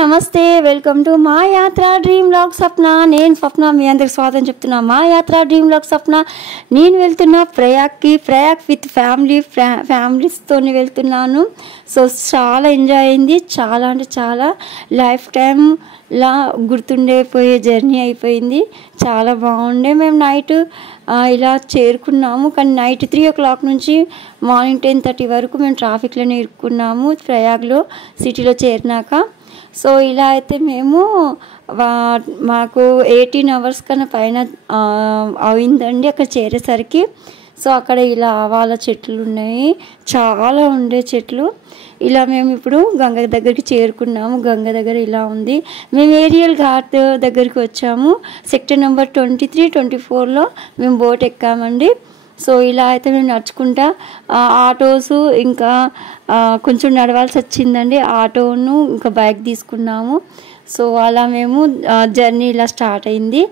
నమస్తే, welcome to మా యాత్ర డ్రీమ్ వ్లాగ్ స్వప్న. నేను స్వప్న, మీ అందరికి స్వాగతం చెప్తున్నా. మా యాత్ర డ్రీమ్ వ్లాగ్ స్వప్న. నేను వెళ్తున్నా ప్రయాగ్ విత్ ఫ్యామిలీస్తో వెళ్తున్నాను. సో చాలా ఎంజాయ్ అయింది, చాలా అంటే చాలా లైఫ్ టైంలా గుర్తుండిపోయే జర్నీ అయిపోయింది. చాలా బాగుండే. మేము నైట్ ఇలా చేరుకున్నాము, కానీ నైట్ 3 o'clock నుంచి మార్నింగ్ 10:30 వరకు మేము ట్రాఫిక్లోనే ఇరుక్కున్నాము ప్రయాగ్లో సిటీలో చేరినాక. సో ఇలా అయితే మేము మాకు 18 hours కన్నా పైన అయిందండి అక్కడ చేరేసరికి. సో అక్కడ ఇలా ఆవాల చెట్లు ఉన్నాయి, చాలా ఉండే చెట్లు. ఇలా మేము ఇప్పుడు గంగ దగ్గరికి చేరుకున్నాము. గంగ దగ్గర ఇలా ఉంది. మేము ఏరియల్ ఘాట్ దగ్గరికి వచ్చాము. సెక్టర్ నెంబర్ 23, 24లో మేము బోట్ ఎక్కామండి. సో ఇలా అయితే మేము నడుచుకుంటా ఆటోస్ ఇంకా కొంచెం నడవాల్సి వచ్చిందండి. ఆటోను ఇంకా బైక్ తీసుకున్నాము. సో అలా మేము జర్నీ ఇలా స్టార్ట్ అయింది.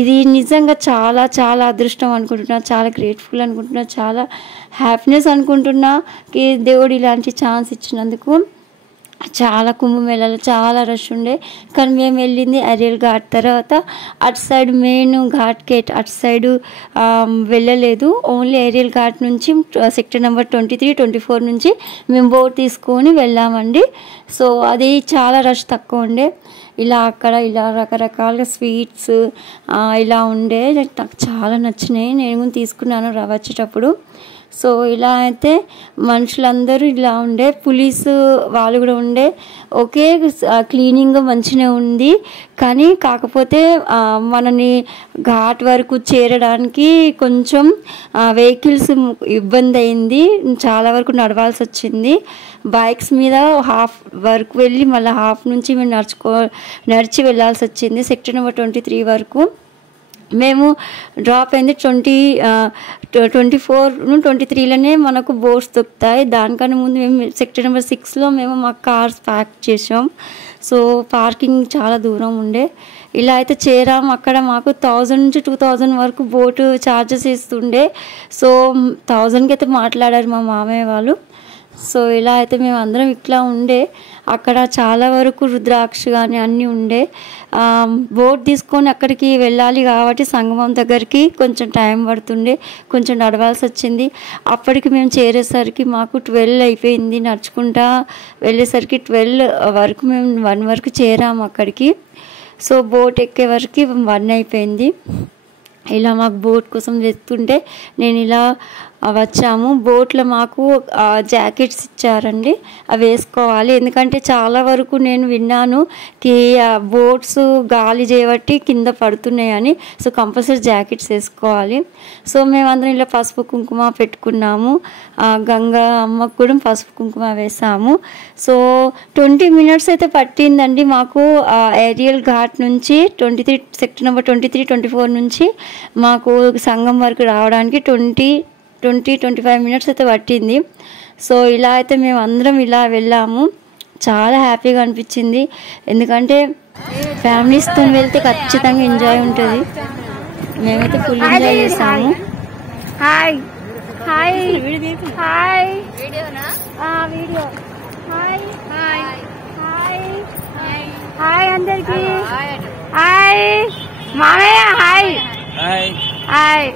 ఇది నిజంగా చాలా చాలా అదృష్టం అనుకుంటున్నా, చాలా గ్రేట్ఫుల్ అనుకుంటున్నా, చాలా హ్యాపీనెస్ అనుకుంటున్నా కి దేవుడు ఇలాంటి ఛాన్స్ ఇచ్చినందుకు. చాలా కుంభమేళాలో చాలా రష్ ఉండే, కానీ మేము వెళ్ళింది ఏరియల్ ఘాట్ తర్వాత. అటు సైడ్ మెయిన్ ఘాట్ గేట్ అటు సైడు వెళ్ళలేదు. ఓన్లీ ఏరియల్ ఘాట్ నుంచి సెక్టర్ నెంబర్ 23, 24 నుంచి మేము బోట్ తీసుకొని వెళ్ళామండి. సో అది చాలా రష్ తక్కువ ఉండే. ఇలా అక్కడ ఇలా రకరకాల స్వీట్స్ ఇలా ఉండే, నాకు చాలా నచ్చినాయి. నేను తీసుకున్నాను వచ్చేటప్పుడు. సో ఇలా అయితే మనుషులందరూ ఇలా ఉండే, పోలీసు వాళ్ళు కూడా ఉండే. ఓకే, క్లీనింగ్ మంచిగా ఉంది, కానీ కాకపోతే మనని ఘాట్ వరకు చేరడానికి కొంచెం వెహికల్స్ ఇబ్బంది అయింది. చాలా వరకు నడవాల్సి వచ్చింది. బైక్స్ మీద హాఫ్ వరకు వెళ్ళి మళ్ళీ హాఫ్ నుంచి మేము నడిచి వెళ్ళాల్సి వచ్చింది సెక్టర్ నెంబర్ 23 వరకు. మేము డ్రాప్ అయింది 24, 23లోనే మనకు బోట్స్ దొరుకుతాయి. దానికన్నా ముందు మేము సెక్టర్ నెంబర్ 6లో మేము మా కార్స్ పార్క్ చేసాం. సో పార్కింగ్ చాలా దూరం ఉండే. ఇలా అయితే చేరాము. అక్కడ మాకు 1000 నుంచి 2000 వరకు బోటు ఛార్జెస్ ఇస్తుండే. సో 1000కి అయితే మాట్లాడారు మా మామయ్య వాళ్ళు. సో ఇలా అయితే మేము అందరం ఇట్లా ఉండే. అక్కడ చాలా వరకు రుద్రాక్ష కానీ అన్నీ ఉండే. బోట్ తీసుకొని అక్కడికి వెళ్ళాలి కాబట్టి సంగమం దగ్గరికి కొంచెం టైం పడుతుండే, కొంచెం నడవాల్సి వచ్చింది. అప్పటికి మేము చేరేసరికి మాకు 12 అయిపోయింది. నడుచుకుంటా వెళ్ళేసరికి 12 వరకు మేము 1 వరకు చేరాము అక్కడికి. సో బోట్ ఎక్కే వరకు 1 అయిపోయింది. ఇలా మాకు బోట్ కోసం వెళ్తుంటే నేను ఇలా వచ్చాము. బోట్లో మాకు జాకెట్స్ ఇచ్చారండి, అవి వేసుకోవాలి. ఎందుకంటే చాలా వరకు నేను విన్నాను కి బోట్స్ గాలి చేయబట్టి కింద పడుతున్నాయని. సో కంపల్సరీ జాకెట్స్ వేసుకోవాలి. సో మేమందరం ఇలా పసుపు కుంకుమ పెట్టుకున్నాము. గంగా అమ్మకు కూడా పసుపు కుంకుమ వేసాము. సో 20 minutes అయితే పట్టిందండి మాకు ఏరియల్ ఘాట్ నుంచి 23 సెక్టర్ నెంబర్ 23, 24 నుంచి మాకు సంగం వరకు రావడానికి 20-25 minutes అయితే పట్టింది. సో ఇలా అయితే మేము అందరం ఇలా వెళ్ళాము. చాలా హ్యాపీగా అనిపించింది, ఎందుకంటే ఫ్యామిలీస్తో వెళ్తే ఖచ్చితంగా ఎంజాయ్ ఉంటుంది. మేమైతే ఫుల్ ఎంజాయ్ చేసాము. Hi hi hi video hi hi hi hi అందరికి హాయ్ మామయ్య హాయ్ హాయ్ హాయ్.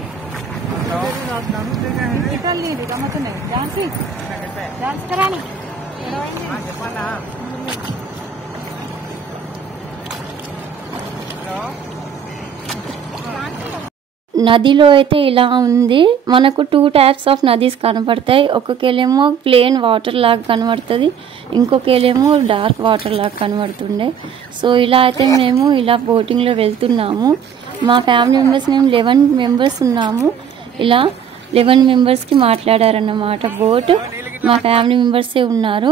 నదిలో అయితే ఇలా ఉంది. మనకు 2 types ఆఫ్ నదీస్ కనపడతాయి. ఒక్కొక్కలేమో ప్లేన్ వాటర్ లాగా కనబడుతుంది, ఇంకొకలేమో డార్క్ వాటర్ లాగా కనబడుతుండే. సో ఇలా అయితే మేము ఇలా బోటింగ్లో వెళ్తున్నాము. మా ఫ్యామిలీ మెంబర్స్ మేము 11 members ఉన్నాము. ఇలా 11 members మాట్లాడారన్నమాట బోట్. మా ఫ్యామిలీ మెంబర్సే ఉన్నారు.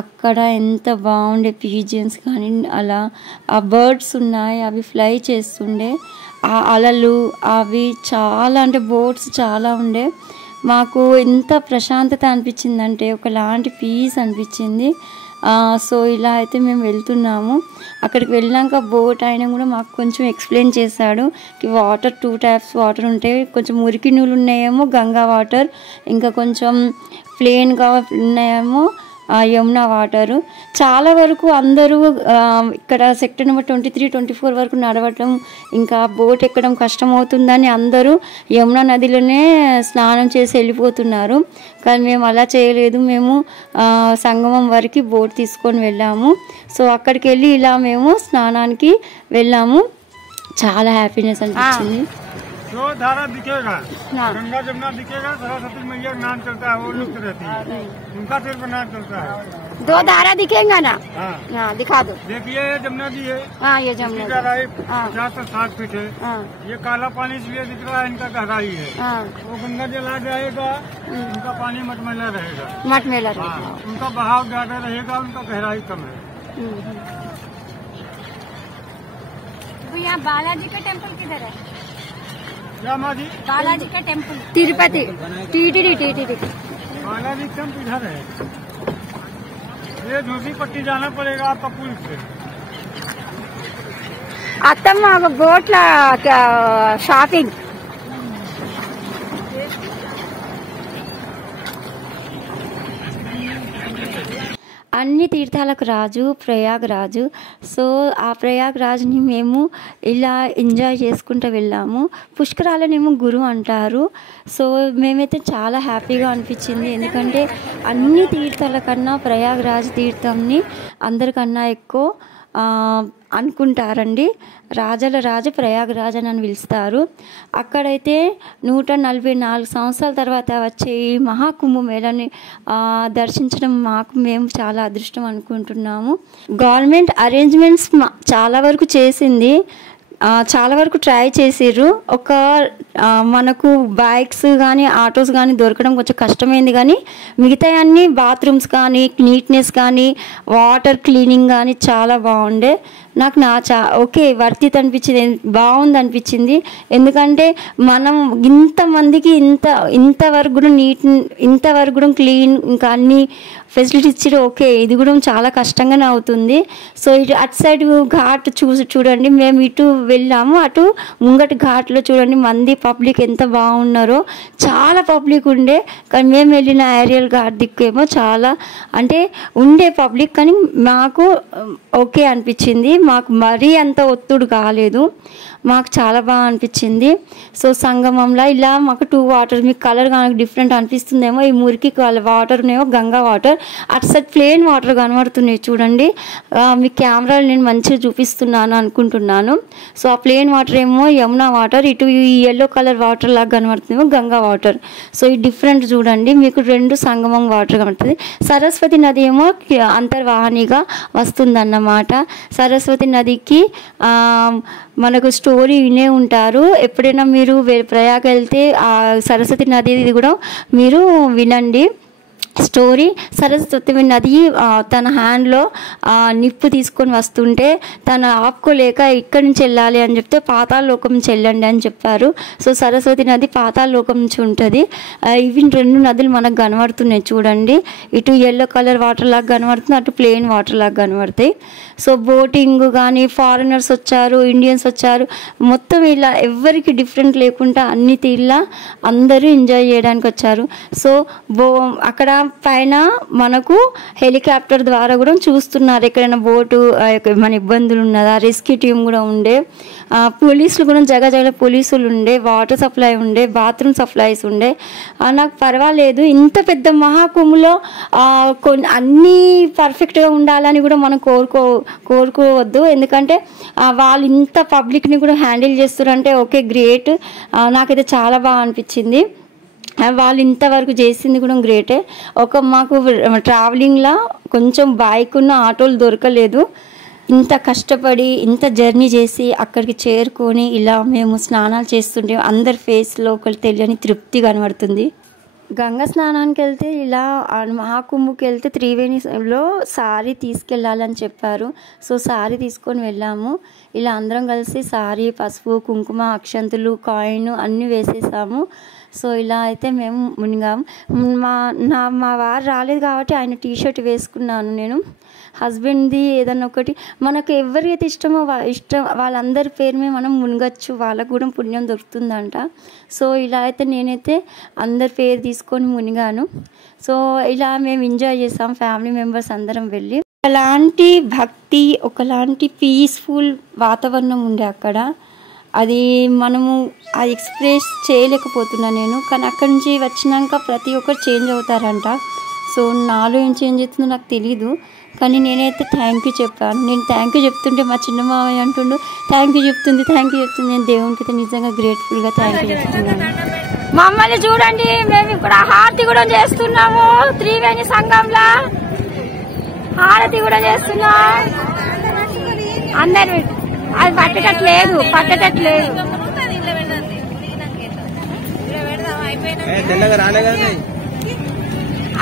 అక్కడ ఎంత బాగుండే పీజియన్స్ కానీ అలా ఆ బర్డ్స్ ఉన్నాయి, అవి ఫ్లై చేస్తుండే. ఆ అలలు అవి చాలా అంటే బోట్స్ చాలా ఉండే. మాకు ఎంత ప్రశాంతత అనిపించిందంటే ఒకలాంటి పీస్ అనిపించింది. సో ఇలా అయితే మేము వెళ్తున్నాము. అక్కడికి వెళ్ళాక బోట్ ఆయన కూడా మాకు కొంచెం ఎక్స్ప్లెయిన్ చేశాడు వాటర్ 2 types వాటర్ ఉంటాయి. కొంచెం మురికి నీళ్ళు ఉన్నాయేమో గంగా వాటర్, ఇంకా కొంచెం ప్లెయిన్గా ఉన్నాయేమో యమునా వాటరు. చాలా వరకు అందరూ ఇక్కడ సెక్టర్ నెంబర్ 23, 24 వరకు నడవటం, ఇంకా బోట్ ఎక్కడం కష్టమవుతుందని అందరూ యమునా నదిలోనే స్నానం చేసి వెళ్ళిపోతున్నారు. కానీ మేము అలా చేయలేదు. మేము సంగమం వరకు బోట్ తీసుకొని వెళ్ళాము. సో అక్కడికి వెళ్ళి ఇలా మేము స్నానానికి వెళ్ళాము. చాలా హ్యాపీనెస్ అనిపించింది. जो धारा दिखेगा, गंगा जमुना दिखेगा, सरस्वती मैया का नाम चलता है, वो लुप्त रहती है, उनका सिर पर नाम चलता है। 2 धारा दिखेगा ना? हाँ दिखा दो। देखिए ये जमुना जी है। ये जमुना 50 से 60 फीट है। ये काला पानी इसलिए दिख रहा है, इनका गहराई है। वो गंगा जल आ जाएगा, उनका पानी मटमैला रहेगा। उनका बहाव ज्यादा रहेगा, उनका गहराई कम है। तो यहाँ बालाजी का टेम्पल किधर है? क्या माँ जी? बालाजी का temple Tirupati TTD Balaji temple इधर है। ये झूसी पट्टी जाना पड़ेगा आपका पुल से। అత్తమ్మ బోట్ల షాపింగ్. అన్ని తీర్థాలకు రాజు ప్రయాగ్రాజు. సో ఆ ప్రయాగ్రాజ్ని మేము ఇలా ఎంజాయ్ చేసుకుంటూ వెళ్ళాము. పుష్కరాలనేమో గురు అంటారు. సో మేమైతే చాలా హ్యాపీగా అనిపించింది. ఎందుకంటే అన్ని తీర్థాల కన్నా ప్రయాగ్రాజ్ తీర్థంని అందరికన్నా ఎక్కువ అనుకుంటారండి. రాజల రాజు ప్రయాగరాజ్ అని పిలుస్తారు. అక్కడైతే 144 సంవత్సరాల తర్వాత వచ్చే ఈ మహాకుంభమేళని దర్శించడం మేము చాలా అదృష్టం అనుకుంటున్నాము. గవర్నమెంట్ అరేంజ్మెంట్స్ చాలా వరకు చేసింది, చాలా వరకు ట్రై చేసిర్రు. మనకు బైక్స్ కానీ ఆటోస్ కానీ దొరకడం కొంచెం కష్టమైంది. కానీ మిగతా అన్ని బాత్రూమ్స్ కానీ నీట్నెస్ కానీ వాటర్ క్లీనింగ్ కానీ చాలా బాగుండే. నాకు ఓకే వర్తిత్ అనిపించింది, బాగుంది అనిపించింది. ఎందుకంటే మనం ఇంతమందికి ఇంతవరకు కూడా ఇంతవరకు కూడా క్లీన్ ఇంకా అన్ని ఫెసిలిటీస్ ఇచ్చి ఓకే ఇది కూడా చాలా కష్టంగానే అవుతుంది. సో ఇటు అటు సైడ్ ఘాట్ చూడండి, మేము ఇటు వెళ్ళాము. అటు ముంగటి ఘాట్లో చూడండి మంది పబ్లిక్ ఎంత బాగున్నారో. చాలా పబ్లిక్ ఉండే. కానీ మేము వెళ్ళిన ఏరియల్ ఘాట్ దిక్కేమో చాలా అంటే ఉండే పబ్లిక్, కానీ మాకు ఓకే అనిపించింది. మాకు మరీ అంత ఒత్తిడి కాలేదు, మాకు చాలా బాగా అనిపించింది. సో సంగమంలో ఇలా మాకు 2 వాటర్, మీకు కలర్ కానీ డిఫరెంట్ అనిపిస్తుందేమో. ఈ మురికి వాటర్ ఏమో గంగా వాటర్, అటు సైడ్ ప్లేన్ వాటర్ కనబడుతున్నాయి చూడండి. మీ కెమెరాలు నేను మంచిగా చూపిస్తున్నాను అనుకుంటున్నాను. సో ఆ ప్లేన్ వాటర్ ఏమో యమునా వాటర్, ఇటు ఈ ఎల్లో కలర్ వాటర్ లాగా కనబడుతుందేమో గంగా వాటర్. సో ఈ డిఫరెంట్ చూడండి, మీకు 2 సంగమం వాటర్ కనబడుతుంది. సరస్వతి నది ఏమో అంతర్వాహినిగా వస్తుందన్నమాట. సరస్వతి నదికి మనకు స్టోరీ వినే ఉంటారు. ఎప్పుడైనా మీరు ప్రయాగ వెళ్తే ఆ సరస్వతి నది కూడా మీరు వినండి స్టోరీ. సరస్వతి నది తన హ్యాండ్లో నిప్పు తీసుకొని వస్తుంటే తను ఆపుకోలేక ఇక్కడి నుంచి వెళ్ళాలి అని చెప్తే పాతాళ లోకం నుంచి వెళ్ళండి అని చెప్పారు. సో సరస్వతి నది పాతాళ లోకం నుంచి ఉంటుంది. ఇవి 2 నదులు మనకు కనబడుతున్నాయి చూడండి. ఇటు ఎల్లో కలర్ వాటర్ లాగా కనబడుతుంది, అటు ప్లెయిన్ వాటర్ లాగా కనబడతాయి. సో బోటింగ్ కానీ ఫారినర్స్ వచ్చారు, ఇండియన్స్ వచ్చారు, మొత్తం ఇలా ఎవరికి డిఫరెంట్ లేకుండా అన్ని తీర్లా అందరూ ఎంజాయ్ చేయడానికి వచ్చారు. సో అక్కడ పైన మనకు హెలికాప్టర్ ద్వారా కూడా చూస్తున్నారు ఎక్కడైనా బోటు మన ఇబ్బందులు ఉన్నదా. రెస్క్యూ టీం కూడా ఉండే, పోలీసులు కూడా జగ పోలీసులు ఉండే, వాటర్ సప్లై ఉండే, బాత్రూమ్ సప్లైస్ ఉండే. నాకు పర్వాలేదు. ఇంత పెద్ద మహాకుంభలో అన్నీ పర్ఫెక్ట్గా ఉండాలని కూడా మనం కోరుకోవద్దు. ఎందుకంటే వాళ్ళు ఇంత పబ్లిక్ని కూడా హ్యాండిల్ చేస్తారంటే ఓకే గ్రేట్. నాకైతే చాలా బాగా అనిపించింది. వాళ్ళు ఇంతవరకు చేసింది కూడా గ్రేటే. మాకు ట్రావెలింగ్లో కొంచెం బైక్ ఉన్న ఆటోలు దొరకలేదు. ఇంత కష్టపడి ఇంత జర్నీ చేసి అక్కడికి చేరుకొని ఇలా మేము స్నానాలు చేస్తుంటే అందరి ఫేస్లో ఒకటి తెలియని తృప్తి కనబడుతుంది. గంగా స్నానానికి వెళ్తే ఇలా మహాకుంభకి వెళ్తే త్రివేణిలో సారీ తీసుకెళ్ళాలని చెప్పారు. సో సారీ తీసుకొని వెళ్ళాము. ఇలా అందరం కలిసి సారీ, పసుపు, కుంకుమ, అక్షంతులు, కాయిన్ అన్నీ వేసేసాము. సో ఇలా అయితే మేము మునిగాం. మా వారు రాలేదు కాబట్టి ఆయన టీషర్ట్ వేసుకున్నాను నేను. హస్బెండ్ది ఏదన్నా ఒకటి మనకు ఎవరైతే ఇష్టమో వాళ్ళందరి పేరు మీద మనం మునగచ్చు, వాళ్ళకు కూడా పుణ్యం దొరుకుతుందంట. సో ఇలా అయితే నేనైతే అందరి పేరు తీసుకొని మునిగాను. సో ఇలా మేము ఎంజాయ్ చేసాం ఫ్యామిలీ మెంబర్స్ అందరం వెళ్ళి. ఒకలాంటి భక్తి, ఒకలాంటి పీస్ఫుల్ వాతావరణం ఉండే అక్కడ. అది మనము అది ఎక్స్ప్రెస్ చేయలేకపోతున్నా నేను. కానీ అక్కడి నుంచి వచ్చినాక ప్రతి ఒక్కరు చేంజ్ అవుతారంట. సో నాలో ఏం చేంజ్ అవుతుందో నాకు తెలీదు, కానీ నేనైతే థ్యాంక్ యూ చెప్పాను. నేను థ్యాంక్ యూ చెప్తుంటే మా చిన్న మామయ్య అంటుండు థ్యాంక్ యూ చెప్తుంది. నేను దేవునికి అయితే నిజంగా గ్రేట్ఫుల్గా థ్యాంక్ యూ చెప్తున్నాను. మమ్మల్ని చూడండి, మేము ఇక్కడ హారతి కూడా చేస్తున్నాము. త్రివేణి సంఘంలో హారతి కూడా చేస్తున్నాం. అందరు అది పట్టేటట్లేదు.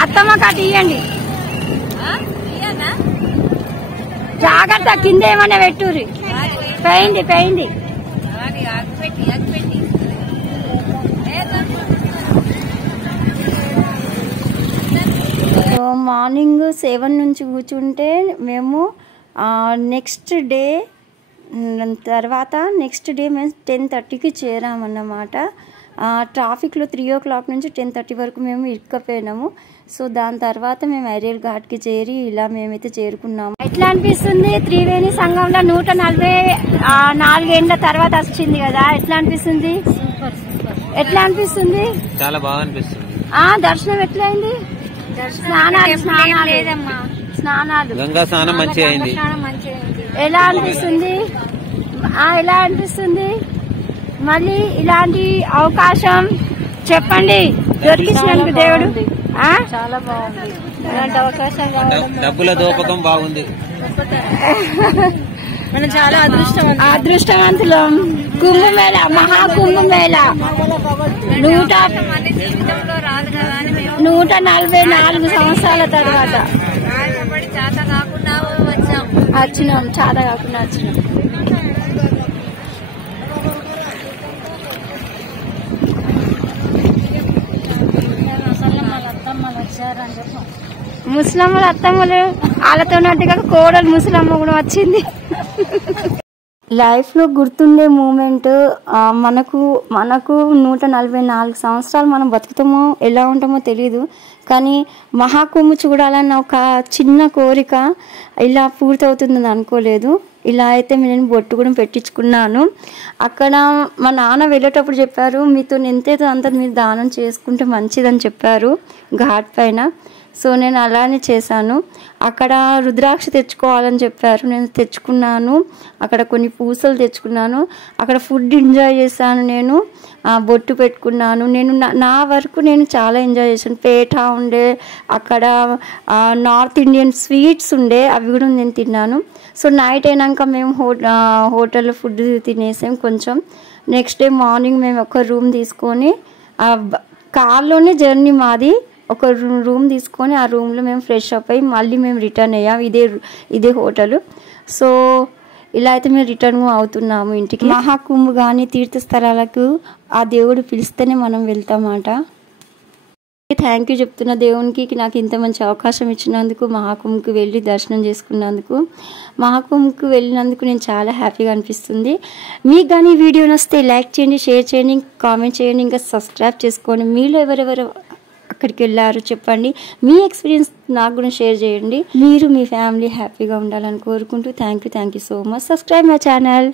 అత్తమ్మ కట్ ఇయ్యండి, జాగ్రత్త కింద ఏమన్నా పెట్టుర్రి. పోయింది. సో మార్నింగ్ 7 నుంచి కూర్చుంటే మేము నెక్స్ట్ డే మేము 10:30కి చేరామన్నమాట. ట్రాఫిక్లో 3 o'clock నుంచి 10:30 వరకు మేము ఇరుక్కపోయినాము. సో దాని తర్వాత మేము ఐరియల్ ఘాట్కి చేరి ఇలా మేమైతే చేరుకున్నాము. ఎట్లా అనిపిస్తుంది? త్రివేణి సంఘంలో 144 ఏళ్ళ తర్వాత వచ్చింది కదా, ఎట్లా అనిపిస్తుంది? ఎట్లా అనిపిస్తుంది? చాలా బాగా అనిపిస్తుంది. దర్శనం ఎట్లయింది? స్నానాలు గంగా స్నానం మంచిగా అయింది. ఎలా అనిపిస్తుంది? మళ్ళీ ఇలాంటి అవకాశం చెప్పండి దొరికించినందుకు దేవుడు. చాలా బాగుంది ఇలాంటి అవకాశం. డబ్బుల దోపకం బాగుంది. మనం చాలా అదృష్టవంతులం. కుంభమేళ, మహాకుంభమేళ 144 సంవత్సరాల తర్వాత వచ్చినాం. చాలా కాకుండా వచ్చినాం. ముస్లింల అత్తమ్మలు వాళ్ళతో నట్టుగా కోడలు ముసలమ్మ కూడా వచ్చింది. లైఫ్లో గుర్తుండే మూమెంట్ మనకు 144 సంవత్సరాలు మనం బతుకుతామో ఎలా ఉంటామో తెలీదు, కానీ మహాకుంభ చూడాలన్న ఒక చిన్న కోరిక ఇలా పూర్తవుతుందని అనుకోలేదు. ఇలా అయితే నేను బొట్టు కూడా పెట్టించుకున్నాను. అక్కడ మా నాన్న వెళ్ళేటప్పుడు చెప్పారు, మీతో ఎంతైతే అంత మీరు దానం చేసుకుంటే మంచిదని చెప్పారు ఘాట్ పైన. సో నేను అలానే చేశాను. అక్కడ రుద్రాక్ష తెచ్చుకోవాలని చెప్పారు, నేను తెచ్చుకున్నాను. అక్కడ కొన్ని పూసలు తెచ్చుకున్నాను. అక్కడ ఫుడ్ ఎంజాయ్ చేశాను, నేను బొట్టు పెట్టుకున్నాను. నేను నా వరకు నేను చాలా ఎంజాయ్ చేశాను. పేఠా ఉండే, అక్కడ నార్త్ ఇండియన్ స్వీట్స్ ఉండే, అవి కూడా నేను తిన్నాను. సో నైట్ అయినాక మేము హోటల్లో ఫుడ్ తినేసాం కొంచెం. నెక్స్ట్ డే మార్నింగ్ మేము ఒక రూమ్ తీసుకొని, కార్లోనే జర్నీ మాది, ఒక రూమ్ తీసుకొని ఆ రూమ్లో మేము ఫ్రెష్ అప్ అయ్యి మళ్ళీ మేము రిటర్న్ అయ్యాం. ఇదే హోటల్. సో ఇలా అయితే మేము రిటర్న్ అవుతున్నాము ఇంటికి. మహాకుంభ్ కానీ తీర్థస్థలాలకు ఆ దేవుడు పిలిస్తేనే మనం వెళ్తామాట. థ్యాంక్ యూ చెప్తున్న దేవునికి, నాకు ఇంత మంచి అవకాశం ఇచ్చినందుకు, మహాకుంభ్కి వెళ్ళి దర్శనం చేసుకున్నందుకు. మహాకుంభ్కి వెళ్ళినందుకు నేను చాలా హ్యాపీగా అనిపిస్తుంది. మీకు కానీ ఈ వీడియో నచ్చితే లైక్ చేయండి, షేర్ చేయండి, కామెంట్ చేయండి, ఇంకా సబ్స్క్రైబ్ చేసుకోండి. మీలో ఎవరెవరు అక్కడికి వెళ్ళారు చెప్పండి, మీ ఎక్స్పీరియన్స్ నాకు కూడా షేర్ చేయండి. మీరు మీ ఫ్యామిలీ హ్యాపీగా ఉండాలని కోరుకుంటూ thank you so much. Subscribe my channel.